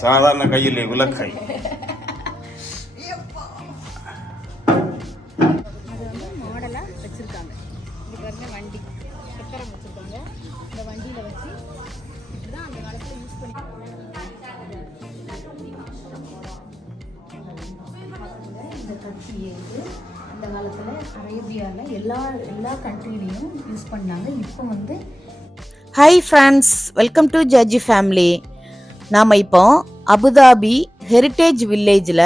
சாதாரண கையில் உலக்கை. அது வந்து மாடலாக வச்சுருக்காங்க. இது பாருங்க வண்டி சக்கரம் வச்சுருக்காங்க. இந்த வண்டியில் வச்சு இப்படி தான் அந்த காலத்தில் யூஸ் பண்ணி இந்த கட்சியை வந்து அந்த காலத்தில் அரேபியாவில் எல்லா கண்ட்ரிலையும் யூஸ் பண்ணாங்க. இப்போ வந்து hi friends, welcome to judge family. நாம் இப்போ அபுதாபி ஹெரிட்டேஜ் வில்லேஜில்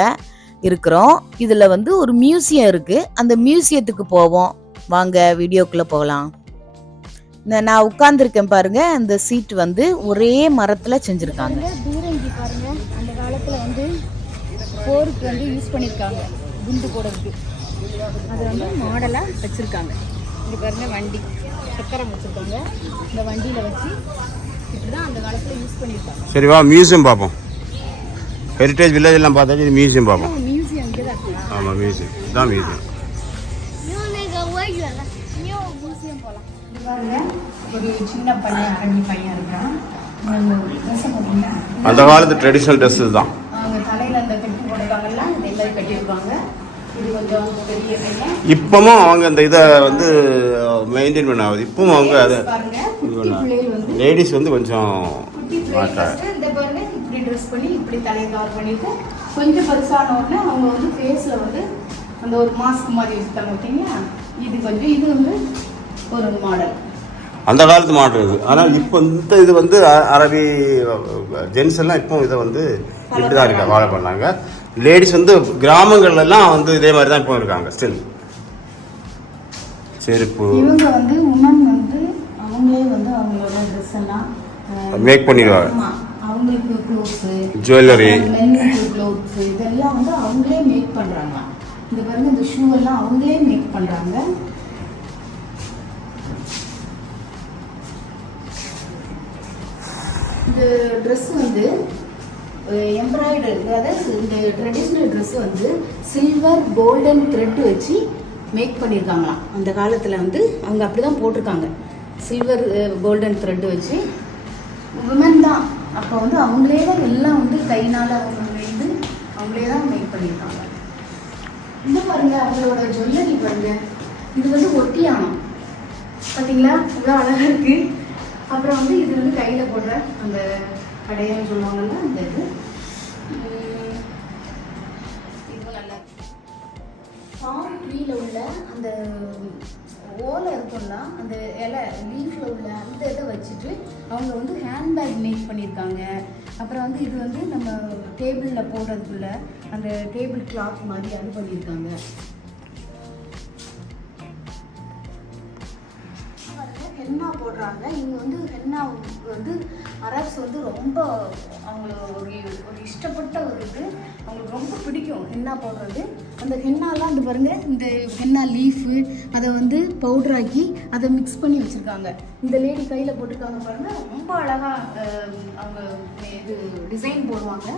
இருக்கிறோம். இதில் வந்து ஒரு மியூசியம் இருக்குது. அந்த மியூசியத்துக்கு போவோம். வாங்க வீடியோக்குள்ளே போகலாம். நான் உட்கார்ந்துருக்கேன் பாருங்க. அந்த சீட் வந்து ஒரே மரத்தில் செஞ்சுருக்காங்க. தூரங்கி பாருங்க, அந்த காலத்தில் வந்து போருக்கு வந்து யூஸ் பண்ணியிருக்காங்க, குண்டு போடுறதுக்கு. அது வந்து மாடலாக வச்சுருக்காங்க. இங்கே பாருங்க வண்டி சக்கரம் வச்சுருக்காங்க. இந்த வண்டியில் வச்சு இப்படி தான் அந்த காலத்தில் யூஸ் பண்ணியிருக்காங்க. சரி வா மியூசியம் பார்ப்போம். ஹெரிட்டேஜ் வில்லேஜ் எல்லாம் பார்த்தாச்சு. இது மியூசியம் பார்ப்போம். மியூசியம் இங்கே தான் இருக்கு. ஆமாம், மியூசியம் இதான் மியூசியம். மியூசியம் போகலாம். இது பாருங்க, ஒரு சின்ன பையன் பையன் இருக்கான். அந்த காலத்து ட்ரெடிஷ்னல் ட்ரெஸ்ஸு தான். அவங்க தலையில் அந்த கட்டி போட்டிருக்காங்கல்ல, இந்த எல்லாரும் கட்டியிருப்பாங்க. இது கொஞ்சம் பெரிய பையன். இப்பவும் அவங்க அந்த இதை வந்து மெயின்டைன் பண்ண ஆகுது. இப்பவும் அவங்க அதை லேடிஸ் வந்து கொஞ்சம் இந்த பாருங்க இப்படி ட்ரெஸ் பண்ணி இப்படி தலையை கவர் பண்ணிட்டு கொஞ்சம் பெருசான உடனே அவங்க வந்து ஃபேஸில் வந்து அந்த ஒரு மாஸ்க் மாதிரி வச்சுட்டாங்க. பார்த்தீங்களா, இது கொஞ்சம் இது வந்து ஒரு மாடல், அந்த காலத்து மாடல் இது. ஆனால் இப்போ இந்த இது வந்து அரபி ஜென்ஸ் எல்லாம் இப்போ இதை வந்து இப்படி தான் இருக்க ஃபாலோ பண்ணாங்க. லேடிஸ் வந்து கிராமங்கள்லாம் வந்து இதே மாதிரி தான் இப்போ இருக்காங்க ஸ்டில். செருப்பு இவங்க வந்து உமன் வந்து அவங்களே வந்து அவங்களோட ட்ரெஸ் எல்லாம் மேக் பண்ணிடுவாங்க. அவங்களுக்கு க்ளோத்ஸு, ஜுவல்லரி, மென்னுக்கு க்ளோத்ஸு இதெல்லாம் வந்து அவங்களே மேக் பண்ணுறாங்க. இந்த பாருங்க இந்த ஷூ எல்லாம் அவங்களே மேக் பண்ணுறாங்க. இந்த ட்ரெஸ் வந்து எம்ப்ராய்டரி, அதாவது இந்த ட்ரெடிஷ்னல் ட்ரெஸ் வந்து சில்வர் கோல்டன் த்ரெட் வச்சு மேக் பண்ணியிருக்காங்களாம். அந்த காலத்தில் வந்து அவங்க அப்படி தான் போட்டிருக்காங்க, சில்வர் கோல்டன் த்ரெட் வச்சு. உமன் தான் அப்போ வந்து அவங்களே தான் எல்லாம் வந்து கைனால் அவங்க வந்து அவங்களே தான் மேக் பண்ணியிருக்காங்க. இந்த பாருங்க அவங்களோட ஜுவல்லரி பாருங்க, இது வந்து ஒட்டியானம் பார்த்தீங்களா, இவ்வளோ அழகாக இருக்குது. அப்புறம் வந்து இது வந்து கையில் போடுற அந்த கடையான்னு சொல்லுவாங்கல்ல, அந்த இது நல்லா ஃபார்ம் ட்ரீயில் உள்ள அந்த ஓலை இருக்கும்ல, அந்த இலை லீஃபில் உள்ள அந்த இதை வச்சுட்டு அவங்க வந்து ஹேண்ட்பேக் மேக் பண்ணியிருக்காங்க. அப்புறம் வந்து இது வந்து நம்ம டேபிளில் போடுறதுக்குள்ள அந்த டேபிள் கிளாத் மாதிரி அது பண்ணியிருக்காங்க. ஹென்னா போடுறாங்க. இவங்க வந்து ஹென்னா வந்து அரப்ஸ் வந்து ரொம்ப அவங்களுக்கு ஒரு இஷ்டப்பட்ட ஒரு இது, அவங்களுக்கு ரொம்ப பிடிக்கும் ஹென்னா போடுறது. அந்த ஹென்னாலாம் வந்து பாருங்கள், இந்த ஹென்னா லீஃபு அதை வந்து பவுட்ராக்கி அதை மிக்ஸ் பண்ணி வச்சுருக்காங்க. இந்த லேடி கையில் போட்டிருக்காங்க பாருங்கள், ரொம்ப அழகாக அவங்க இது டிசைன் போடுவாங்க.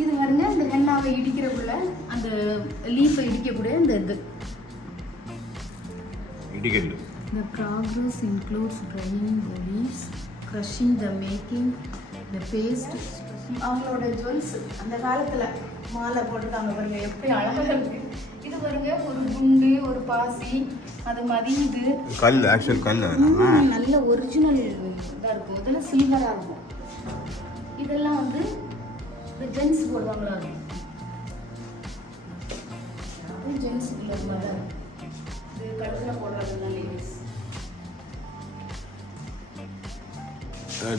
இது பாருங்க, இந்த ஹென்னாவை இடிக்கிறக்குள்ள அந்த லீஃபை இடிக்கக்கூடிய இந்த இது இடிக்கல். The progress includes drying the leaves, crushing the making the paste. அவங்களோட ஜுவல்ஸ் அந்த காலத்தில் மாலை போட்டுருக்காங்க பாருங்க, எப்படி அழகாக இருக்கு. இது பாருங்க, ஒரு குண்டு ஒரு பாசி அது மாதிரி இது கல், ஆக்சுவல் கல் நல்ல ஒரிஜினல் இதாக இருக்கும். இதெல்லாம் சில்வராக இருக்கும். இதெல்லாம் வந்து இந்த ஜென்ஸ் போடுவாங்களா இருக்கும், ஜென்ஸ் இல்லை மாதிரி தான் இது கழுத்தில் போடுறதுலாம் லேடிஸ்.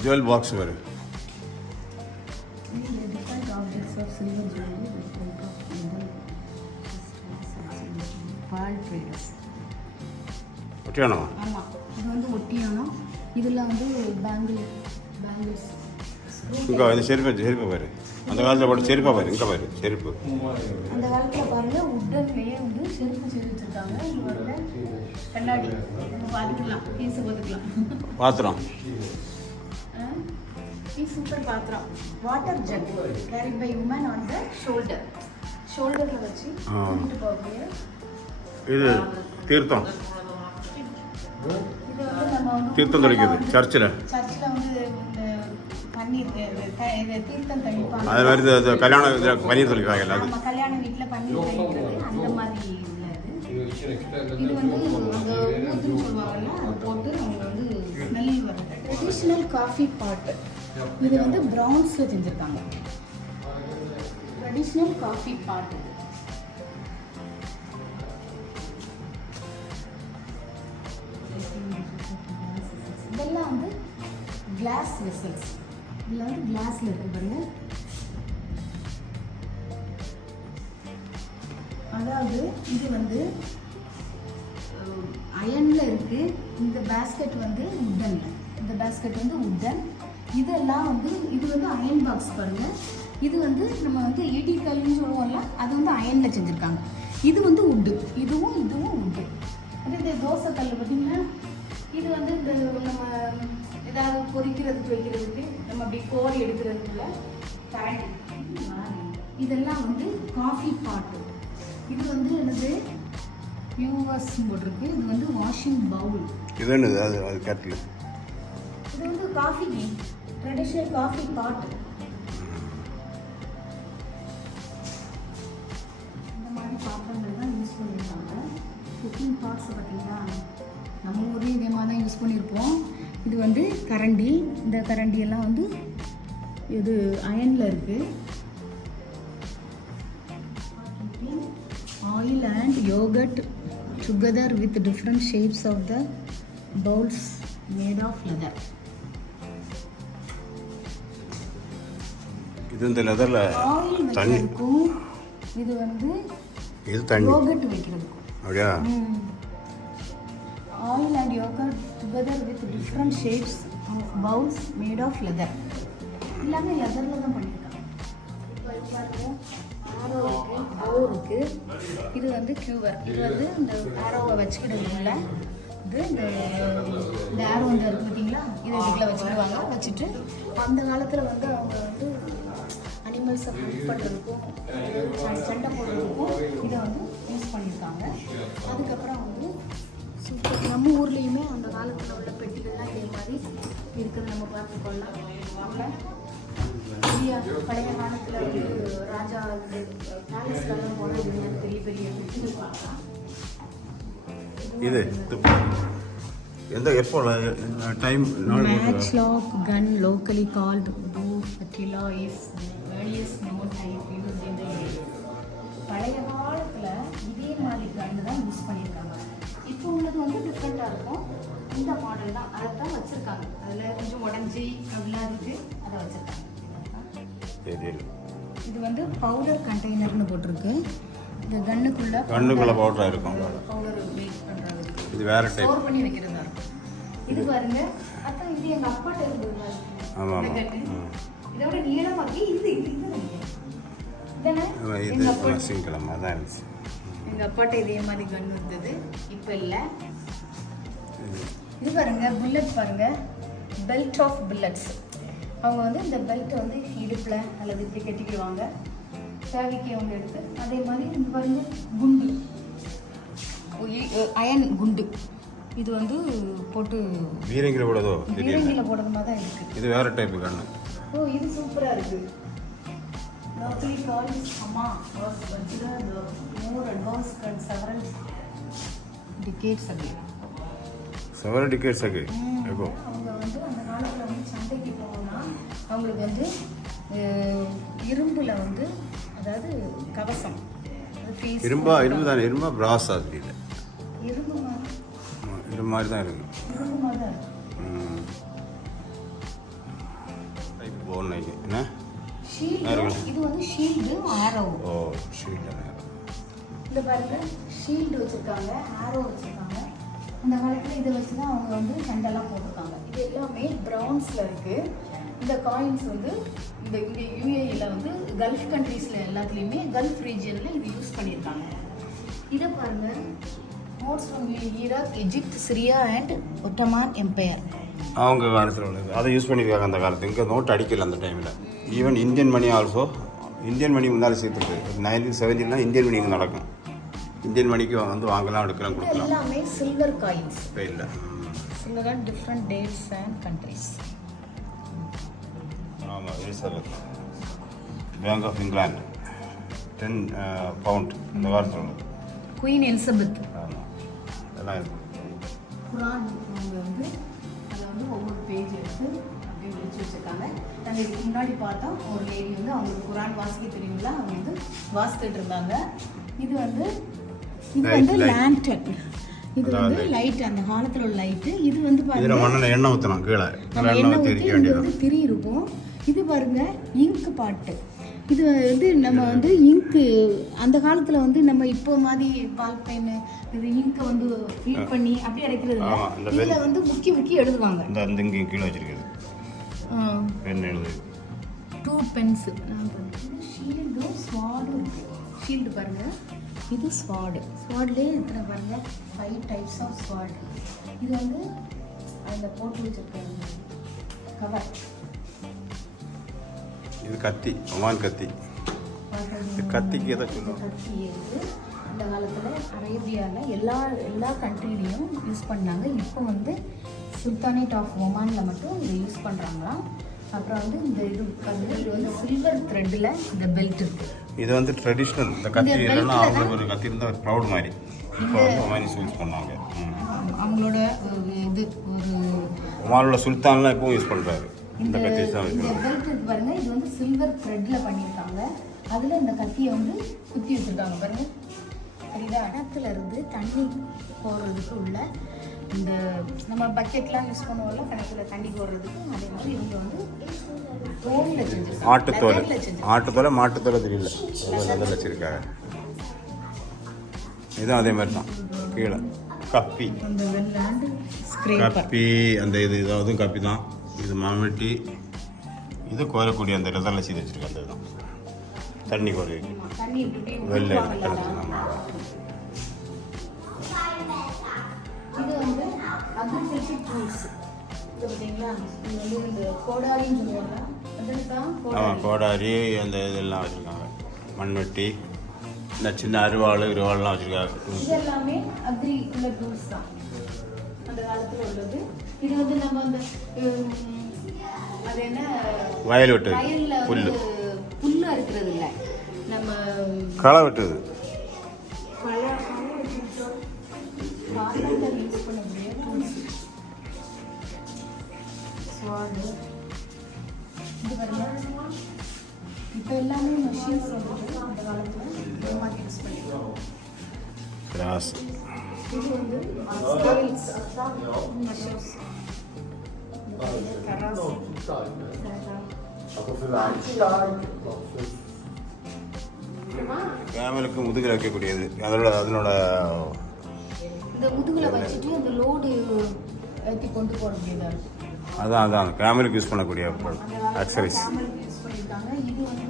ஜுவல் பாக்ஸ் வரும். ஒட்டியானமா? ஆமாம், இது வந்து ஒட்டியானம். இதில் வந்து பேங்கிள்ஸ் இங்கே வந்து செருப்பு பாரு. அந்த காலத்தில் போட்டு செருப்பா பாரு. இங்கே பாரு செருப்பு. அந்த காலத்தில் பாருங்கள், உட்டன்லேயே வந்து செருப்பு செய்து வச்சுருக்காங்க. இது வந்து கண்ணாடி பார்த்துக்கலாம், பீஸை பார்த்துக்கலாம். பாத்திரம் சூப்பர் பாத்திரம். Water jug carried by woman on the ஷோல்டரில் வச்சு கூட்டிட்டு போகக்கூடிய இது தீர்த்தம். இது வந்து நம்ம வந்து தீர்த்தம் தொலைக்குது சர்ச்சில் வந்து இந்த பன்னீர் இது தீர்த்தம் தெளிப்பாங்க. அது மாதிரி இது கல்யாண இதில் பன்னீர் தெளிப்பாங்க எல்லாரும். நம்ம கல்யாண வீட்டில் பன்னீர் தெளிக்கிறது அந்த மாதிரி உள்ளது. இது வந்து அங்கே ஊத்துன்னு சொல்லுவாங்கல்ல, அதை போட்டு அவங்க வந்து ஸ்மெல் வரும். ட்ரெடிஷ்னல் காஃபி பாட்டு இது வந்து ப்ரௌன்ஸில் செஞ்சுருக்காங்க. ட்ரெடிஷ்னல் காஃபி பாட்டு இதெல்லாம் வந்து கிளாஸ் வெசல்ஸ். இதில் வந்து கிளாஸில் இருக்குது பாருங்க. அதாவது இது வந்து அயனில் இருக்குது. இந்த பேஸ்கெட் வந்து உட்டனில். இந்த பேஸ்கெட் வந்து உட்டன். இதெல்லாம் வந்து இது வந்து அயன் பாக்ஸ் பாருங்கள். இது வந்து நம்ம வந்து ஈட்டிக்கல்னு சொல்லுவோம்ல, அது வந்து அயனில் செஞ்சுருக்காங்க. இது வந்து உட்டு. இதுவும் உட்டு. அது இந்த தோசை கல் பார்த்தீங்கன்னா, இது வந்து இந்த நம்ம ஏதாவது பொரிக்கிறதுக்கு வைக்கிறதுக்கு நம்ம அப்படி கோரி எடுக்கிறதுக்குள்ள கரண்ட். இதெல்லாம் வந்து காஃபி பாட்டு. இது வந்து என்னது யூஎஸ் போட்டிருக்கு. இது வந்து வாஷிங் பவுல். இது என்னது? அது கேட்டில் இது வந்து காஃபி ட்ரெடிஷ்னல் காஃபி பாட்டு. இந்த மாதிரி பாத்திரங்கள் தான் யூஸ் பண்ணியிருக்காங்க. குக்கிங் பாட்ஸ் பார்த்தீங்கன்னா நம்ம ஊரே இதே மாதிரி தான் யூஸ் பண்ணியிருப்போம். இது வந்து கரண்டி. இந்த கரண்டியெல்லாம் வந்து இது அயனில் இருக்குது. Oil and yogurt together with different shapes of the bowls made of leather. இது இந்த லெதரில் ஆயில் தண்ணி வைக்கிறதுக்கும் இது வந்து இது தண்ணி யோகட் வைக்கிறதுக்கும். அப்படியா? Oil and yogurt together with different shapes of bowls made of leather. எல்லாமே லெதரில் தான் பண்ணியிருக்காங்க. ஆரோ இருக்குது, போ இருக்குது. இது வந்து கியூவர். இது வந்து இந்த ஆரோவை வச்சுக்கிடுறதுல இது இந்த ஆரோ வந்து இருக்குது பார்த்தீங்களா, இதை வீட்டில் வச்சுக்கிடுவாங்க. வச்சுட்டு அந்த காலத்தில் வந்து அவங்க வந்து அனிமல்ஸை ஃபுட் பண்ணுறதுக்கும் சண்டை போடுறதுக்கும் இதை வந்து யூஸ் பண்ணியிருக்காங்க. அதுக்கப்புறம் வந்து சூப்பர். நம்ம ஊர்லேயுமே அந்த காலத்தில் உள்ள பெட்டிகள்லாம் இதே மாதிரி இருக்கிறது நம்ம பார்த்துக்கொள்ளலாம். பெரிய பழைய காலத்தில் வந்து ராஜா பேலஸ்லாம் போனால் இது மாதிரி பெரிய பெரிய பெட்டிகள் பார்க்கலாம். இது எந்த எப்போ time? Matchlock gun locally called Doof Attila is earliest known type used in the area. பழைய காலத்தில் இதே மாதிரி கன்று தான் யூஸ் பண்ணியிருக்காங்க. இப்போ உள்ளது வந்து டிஃப்ரெண்ட்டாக இருக்கும். இந்த மாடல் தான் அதை தான் வச்சுருக்காங்க. அதில் கொஞ்சம் உடஞ்சி அப்படிலாம் இருக்குது, அதை வச்சுருக்காங்க. இது வந்து பவுடர் கண்டெய்னர்னு போட்டிருக்கு. இந்த கன்னுக்குள்ள பவுடராக இருக்கும். பவுடர் மேக் பண்ணுறது. இது வேற டைப். ஸ்டோர் பண்ணி வைக்கிறதா இருக்கும். இது பாருங்க, அதான் இது எங்க அப்பாட்ட இருந்தது. ஆமாம். இதோட நீளமாக்கி இது சிங்கிளமாக தான் இருந்துச்சு. எங்கள் அப்பாட்ட இதே மாதிரி கன் இருந்தது, இப்போ இல்லை. இது பாருங்க, புல்லட் பாருங்க, பெல்ட் ஆஃப் புல்லட்ஸ். அவங்க வந்து இந்த பெல்ட்டை வந்து இடுப்பில் அல்லது இப்படி கட்டிக்குவாங்க, தேவைக்கு அவங்க எடுத்து. அதே மாதிரி இந்த பாருங்க குண்டு, அயன் குண்டு. இது வந்து போட்டு பீரங்கில போடுறதோ? பீரங்கில போடுறது மாதிரி தான் இருக்குது. இது வேற டைப் கண்ணு. ஓ, இது சூப்பராக இருக்குது. locally called Hama was considered more advanced and several decades ago. Several decades ago. அவங்க வந்து அந்த காலத்தில் வந்து சண்டைக்கு போகணும்னா அவங்களுக்கு வந்து இரும்பில் வந்து, அதாவது கவசம், இரும்பு தானே? இரும்பா பிராஸ்? அது இல்லை, இரும்பு மாதிரி தான் இருக்கு. இரும்பு மாதிரி தான் இருக்கு. என்ன இது வந்து ஷீல்டு, ஆரோ. ஓ, ஷீல்டு. இந்த பாருங்க, ஷீல்டு வச்சுருக்காங்க, ஆரோ வச்சுருக்காங்க. அந்த காலத்தில் இதை வச்சு தான் அவங்க வந்து சண்டைலாம் போட்டிருக்காங்க. இது எல்லாமே ப்ரௌன்ஸில் இருக்குது. இந்த காயின்ஸ் வந்து இங்கே யூஏஇயில் வந்து கல்ஃப் கண்ட்ரீஸில் எல்லாத்துலேயுமே, கல்ஃப் ரீஜியனில் இது யூஸ் பண்ணியிருக்காங்க. இதை பாருங்கள், notes from Iraq, Egypt, Syria and Ottoman empire. அவங்க காலத்தில் உள்ளது அதை யூஸ் பண்ணியிருக்காங்க அந்த காலத்தில். இங்கே நோட் அடிக்கல அந்த டைமில். Even Indian money also. Indian money முன்னாடி சேர்த்துருக்கு. 1917 இந்தியன் மணி இங்கே நடக்கும். இந்தியன் மணிக்கு வந்து வாங்கலாம், எடுக்கலாம், கொடுக்கலாம். எல்லாமே சில்வர் காயின்ஸ். இப்போ இல்லை. Silver different dates and countries. ஆமாம் Elizabeth bank of England 10 pound இந்த வாரத்தில் உள்ளது. Queen Elizabeth. ஆமாம் அதெல்லாம் இருக்கு. குரான் அவங்க வந்து அதில் வந்து ஒவ்வொரு பேஜ் எடுத்து அப்படியே விரிச்சு வச்சுருக்காங்க. நாங்கள் இதுக்கு முன்னாடி பார்த்தோம் ஒரு லேடி வந்து அவங்களுக்கு குரான் வாசிக்க தெரியுங்களா, அவங்க வந்து வாசித்துட்டு இருந்தாங்க. இது வந்து லேண்டன், இது வந்து லைட், அந்த காலத்தில் உள்ள லைட்டு. இது வந்து இதில் மண்ணில் எண்ணெய் ஊற்றணும், கீழே எண்ணெய் ஊற்றி எரிக்க வேண்டியது. திரி இருக்கும். இது பாருங்க இங்கு பாட்டு. இது வந்து நம்ம வந்து இங்கு அந்த காலத்தில் வந்து நம்ம இப்போ மாதிரி பால் பென் இது இங்கை வந்து ஃபில் பண்ணி அப்படியே அடைக்கிறது இல்லை. இதில் வந்து முக்கி எழுதுவாங்க. இந்த இங்கே கீழே வச்சிருக்குது பென் எழுது 2 பென்ஸு. ஷீல்டு ஸ்வாடும் இருக்குது. ஷீல்டு பாருங்கள், இது ஸ்வாட்லேயே எத்தனை பாருங்கள் 5 டைப்ஸ் ஆஃப் ஸ்வாட். இது வந்து அதில் போட்டு வச்சுருக்காங்க கவர். இது கத்தி, ஒமான் கத்தி. இந்த கத்திக்கு எதை சொல்லுவோம்? கத்தி இருக்குது. அந்த காலத்தில் அரேபியாவில் எல்லா கண்ட்ரிலையும் யூஸ் பண்ணாங்க. இப்போ வந்து சுல்தானேட் ஆஃப் ஒமானில் மட்டும் இதை யூஸ் பண்ணுறாங்களாம். அப்புறம் வந்து இந்த இது வந்து சில்வர் த்ரெட்டில் இந்த பெல்ட் இருக்குது. இது வந்து ட்ரெடிஷ்னல். இந்த கத்தி இல்லைன்னா அவங்களுக்கு ஒரு கத்தி இருந்தால் ஒரு ப்ரௌட் மாதிரி. இப்போ வந்து ஒமானிஸ் யூஸ் பண்ணாங்க. அவங்களோட இது ஒரு ஒமானோட சுல்தான்லாம் இப்போவும் யூஸ் பண்ணுறாரு. இந்த கத்தி தான் இந்த பெல்ட் இருக்கு பாருங்க, இது வந்து சில்வர் த்ரெட்டில் பண்ணியிருக்காங்க. அதில் இந்த கத்தியை வந்து குத்தி வச்சுருக்காங்க பாருங்க. சரிதா? இடத்துல இருந்து தண்ணி போடுறதுக்கு உள்ள இந்த நம்ம பக்கெட்லாம் யூஸ் பண்ணுவோம்ல கிணத்துல தண்ணி போடுறதுக்கு, அதே மாதிரி இவங்க வந்து தோலில் செஞ்சுருக்காங்க. ஆட்டுத்தோலை மாட்டுத்தோலை தெரியல, லெதரில் வச்சுருக்காங்க. இதுவும் அதே மாதிரி தான். கீழே கப்பி, கப்பி அந்த இதுவும் கப்பி தான். இது மம்மிட்டி, இது கோரக்கூடிய அந்த லெதரில் செய்து வச்சுருக்காங்க. அந்த இதுதான் தண்ணி கோரி வெள்ளை கிடச்சிருந்தாங்க. இது வந்து அக்ரிகல்ச்சர் டூல்ஸ் பார்த்தீங்களா. இது வந்து இந்த கோடாரின்னு சொல்லுவாங்க. ஆமாம், கோடாரி அந்த இதெல்லாம் வச்சுருக்காங்க. மண்வெட்டி, இந்த சின்ன அருவாள்லாம் வச்சுருக்காங்க. இது எல்லாமே அக்ரி உள்ள டூல்ஸ் தான் அந்த காலத்தில் உள்ளது. இது வந்து நம்ம அந்த அது என்ன வயல் வெட்டு, வயலில் புல்லு அறுக்கிறது இல்லை, நம்ம களை வெட்டுது. கார்பெண்டர் யூஸ் பண்ணக்கூடிய டூல்ஸ். ஸ்வாடு இது பாருங்க. இப்போ எல்லாமே மெஷின்ஸ் வந்துட்டு அந்த காலத்தில் மாட்டி யூஸ் பண்ணிக்கலாம். கிராஸ், இது வந்து ஸ்கேல்ஸ் மெஷர்ஸ். கேமலுக்கு முதுகில் வைக்கக்கூடியது. அதனோட இந்த முதுகில் வச்சுட்டு அந்த லோடு ஏற்றி கொண்டு போக முடியல. அதான் கேமலுக்கு யூஸ் பண்ணக்கூடிய ஆக்சரிஸ். கேமலுக்கு யூஸ் பண்ணியிருக்காங்க. இது வந்து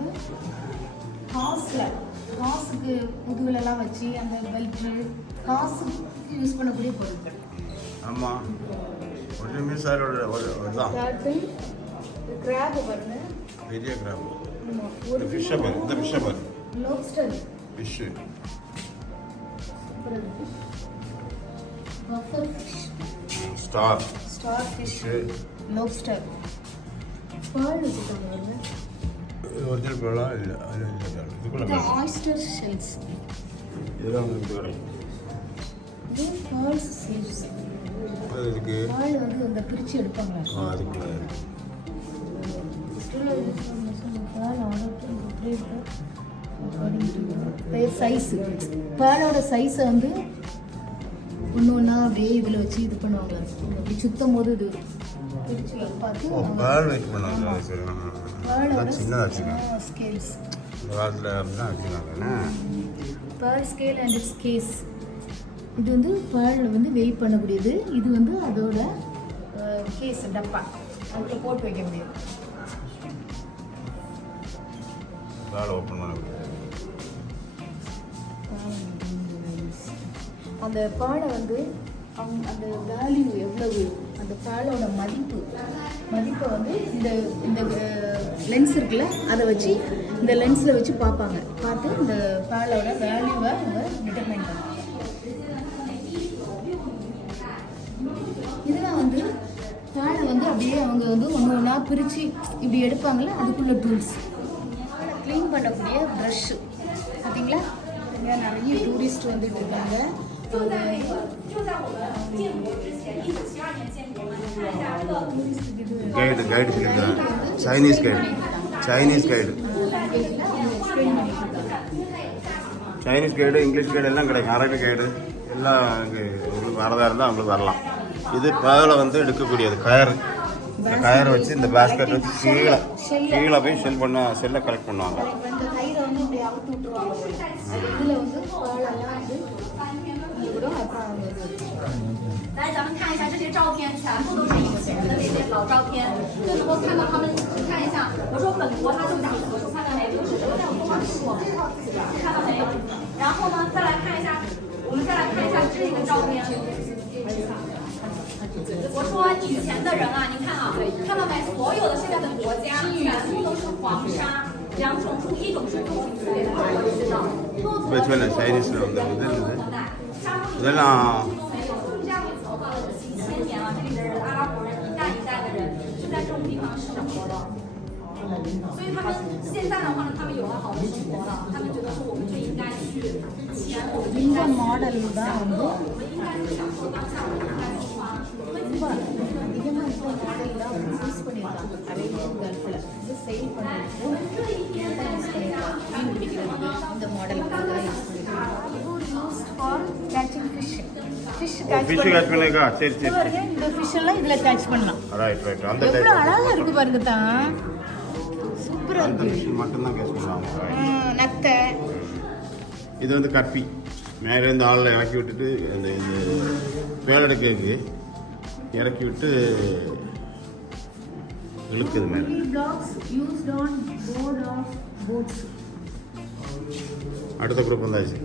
காசுக்கு முதுகுலெல்லாம் வச்சு அந்த பெல்ட்டு காசுக்கு யூஸ் பண்ணக்கூடிய பொருட்கள். ஆமாம், ஒரு மீசாரோட தான் கிராப் பாருங்க, பெரிய கிராப். ஒரு ஃபிஷ்ஷை பாரு, இந்த ஃபிஷ்ஷை பாரு, lobster fish, puffer fish, star fish, lobster. பால் வச்சுருக்காங்க பாருங்க. ஒரிஜினல் பேர்லாம் இல்லை, அது இதுக்குள்ள ஆயிஸ்டர் ஷெல்ஸ். இதெல்லாம் வந்து கிடைக்கும். இது பால்ஸ் சேவ்ஸ். அது இதுக்கு பால் வந்து அந்த பிரித்து எடுப்பாங்க. அதுக்குள்ள சைஸு பாலோட சைஸை வந்து ஒன்று அப்படியே இதில் வச்சு இது பண்ணுவாங்க. அப்படி சுத்தம் போது இது பிரித்து பார்த்து பால் வைக்க பண்ணாங்க. பாலோட சின்னதாக வச்சுருக்காங்க. ஸ்கேல்ஸ் இந்த காலத்தில் அப்படிதான் வச்சுருக்காங்க. பால் ஸ்கேல் அண்ட் ஸ்கேஸ். இது வந்து பால் வந்து வெயிட் பண்ணக்கூடியது. இது வந்து அதோட கேஸ் டப்பா, அதில் போட்டு வைக்க முடியாது. பால் ஓப்பன் பண்ண முடியாது. அந்த பாலை வந்து அந்த வேல்யூ எவ்வளவு, அந்த பாலோட மதிப்பை வந்து இந்த லென்ஸ் இருக்குல்ல அதை வச்சு இந்த லென்ஸில் வச்சு பார்ப்பாங்க. பார்த்து இந்த பாலோட வேல்யூவை அவங்க டிட்டர்மைன் பண்ணுவாங்க. இதெல்லாம் வந்து பாலை வந்து அப்படியே அவங்க வந்து ஒன்று ஒன்றா பிரித்து இப்படி எடுப்பாங்கள்ல அதுக்குள்ள டூல்ஸ். க்ளீன் பண்ணக்கூடிய ப்ரஷ்ஷு பார்த்தீங்களா? இங்கே நிறைய டூரிஸ்ட் வந்துட்டு இருக்காங்க. கைடு சொல்லியிருக்காங்க. Chinese guide Chinese guide English guide எல்லாம் கிடைக்கும். அரபி கைடு எல்லாம் இங்கே உங்களுக்கு வரதா இருந்தால் அவங்களுக்கு வரலாம். இது பேவில் வந்து எடுக்கக்கூடியது கயர். இந்த கயரை வச்சு இந்த பேஸ்கெட் வச்சு கீழே போய் செல்லை கலெக்ட் பண்ணுவாங்க. இந்த கயிறை வந்து இப்படி அவுத்து விட்டுருவாங்க. இதில் வந்து பாலெல்லாம் வந்து விடும். அப்புறம் 来，咱们看一下这些照片，全部都是以前的那些老照片。就能够看到他们，你看一下，我说本国它就讲合数，看到没？就是留在我们这里，我们靠自己，看到没？然后呢，再来看一下，我们再来看一下这个照片。我说以前的人啊，你看啊，看到没？所有的现在的国家全部都是黄沙，两种树，一种是重型的，知道？இதெல்லாம்所以他们现在的话呢，他们有了好的生活了，他们觉得说我们就应该去前我们应该 மாடல் தான் வந்து享受当下，我们应该去花。ரொம்ப அதிகமாக இந்த மாடல்லாம் வந்து யூஸ் பண்ணியிருக்காங்க. அரேபியன் கல்ஃபில் வந்து சேல் பண்ணுறதுக்கு யூஸ் பண்ணியிருக்காங்க. மீன் பிடிக்கிறது இந்த மாடல் யூஸ் பண்ணியிருக்காங்க. Use for catching fish catch பண்ணிக்கா. சரி இந்த ஃபிஷ் எல்லாம் இதில் கேட்ச் பண்ணலாம். ரைட் அந்த எவ்வளோ அழகாக இருக்கு பாருங்க தான். சூப்பராக அந்த இருக்கு. ஃபிஷ் மட்டும்தான் கேட்ச் பண்ணுவாங்க. நத்தை. இது வந்து கப்பி. மேலேருந்து ஆளில் இறக்கி விட்டுட்டு அந்த இது வேலடைக்கு இறக்கி விட்டு இழுக்குது மேலே. அடுத்த குரூப் வந்தாச்சு.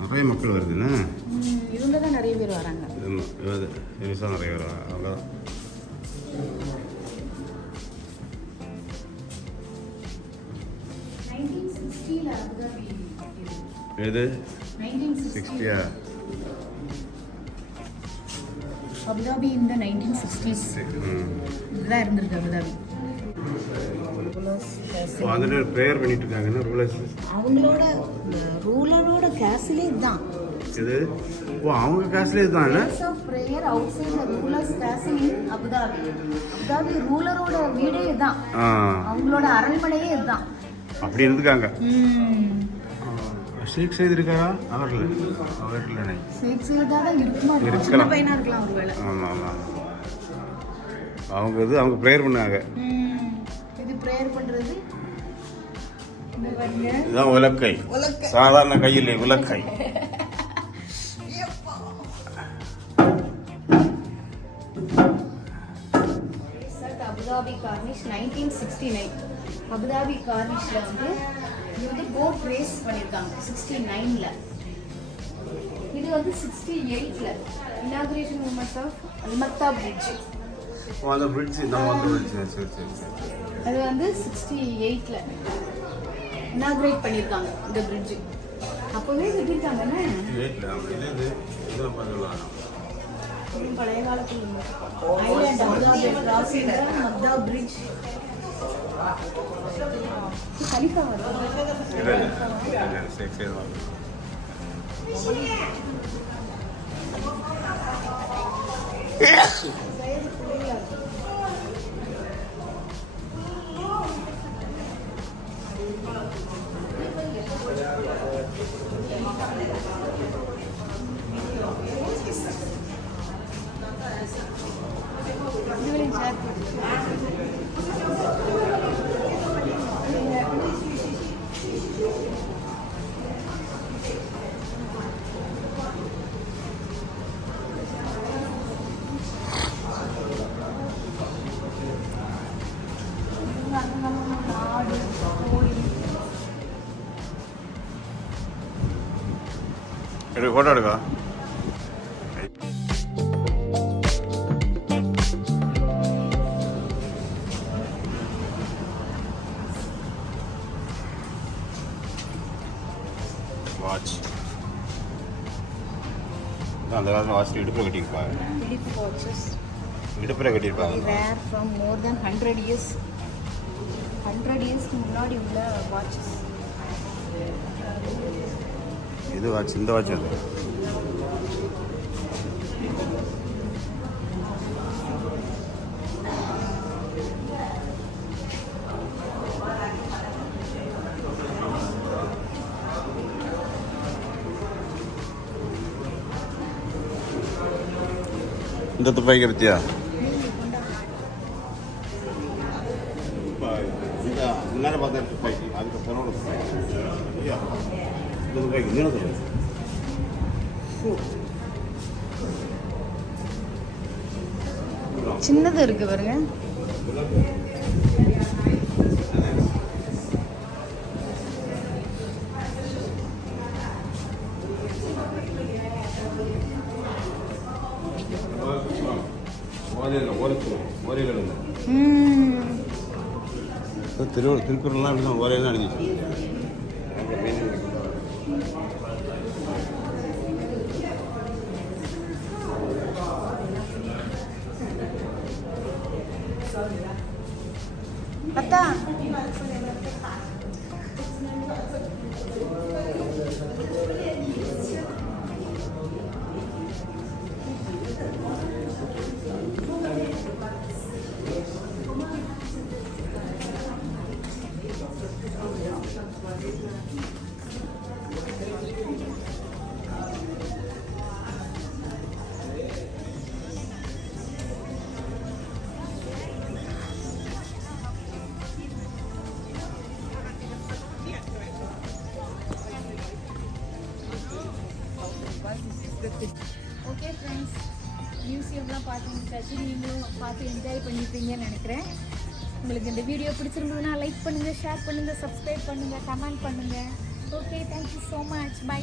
நிறைய மக்கள் வருதுன்னு இவங்க தான் நிறைய பேர் வராங்க. நிறைய வராங்க. அவ்வளோதான். எது 60 அபுதாபி இந்த 1960s இதுதான் இருந்திருக்கு அபுதாபி. வந்துட்டு ப்ரேயர் பண்ணிட்டு இருக்காங்கன்னா ரூலர்ஸ். அவங்களோட ரூலரோட கேஸ்லே இதுதான். இது அவங்க கேஸ்லே இதுதான். Of prayer outside the rulers castle in Abu Dhabi. Abu Dhabi ரூலரோட வீடே இதுதான். அவங்களோட அரண்மனையே இதுதான். அப்படி இருந்துக்காங்க. ஷேக் சையத் இருக்காரா? அவர்ல ஷேக் சையதா தான் இருக்குமா? சின்ன பையனா இருக்கலாம் ஒருவேளை. ஆமாம். அவங்க ப்ரேயர் பண்ணாங்க. இது ப்ரேயர் பண்றது இந்த பாருங்க. இதுதான் உலக்கை. சாதாரண கையில் உலக்கை. Abu Dhabi Cornish 1969. அபுதாபி கார்னிஷ்ல வந்து இது வந்து போட் ரேஸ் பண்ணியிருக்காங்க 69ல. இது வந்து 68ல இனாகுரேஷன் மூமெண்ட் ஆஃப் அல்மக்தா பிரிட்ஜ். அந்த பிரிட்ஜ் நம்ம அந்த பிரிட்ஜ் சரி. அது வந்து 68ல இனாகுரேட் பண்ணியிருக்காங்க இந்த பிரிட்ஜ். அப்போவே கட்டியிருக்காங்கன்னா பழைய காலத்தில் island Abu Dhabi crossing Maqta bridge. Khalifa வருது. ஃபோட்டோ எடுக்கா. வாட்ச் அந்த காலத்தில் வாட்ச் இடுப்பு கட்டிப்பாங்க. இடுப்பில் கட்டியிருப்பாங்க. Rare from more than 100 years. 100 இயர்ஸ்க்கு முன்னாடி உள்ள வாட்சஸ். இது வாட்ச், இந்த வாட்ச் வந்து இந்த துப்பாக்கி பற்றியா? இந்த முன்னாடி பார்த்தா துப்பாக்கி, அதுக்கு பிறகு துப்பாக்கி. இந்த துப்பாக்கி இன்னும் சொல்லுங்கள். சின்னது இருக்கு பாருங்க. திருக்குறள்லாம் அப்படிதான் ஒரே தான் அடிச்சு. அத்தா ஓகே ஃப்ரெண்ட்ஸ், மியூசியம்லாம் பார்த்து முடிச்சாச்சு. நீங்களும் பார்த்து என்ஜாய் பண்ணியிருப்பீங்கன்னு நினைக்கிறேன். உங்களுக்கு இந்த வீடியோ பிடிச்சிருந்ததுன்னா லைக் பண்ணுங்கள், ஷேர் பண்ணுங்கள், சப்ஸ்கிரைப் பண்ணுங்கள், கமெண்ட் பண்ணுங்கள். Okay, thank you so much. By.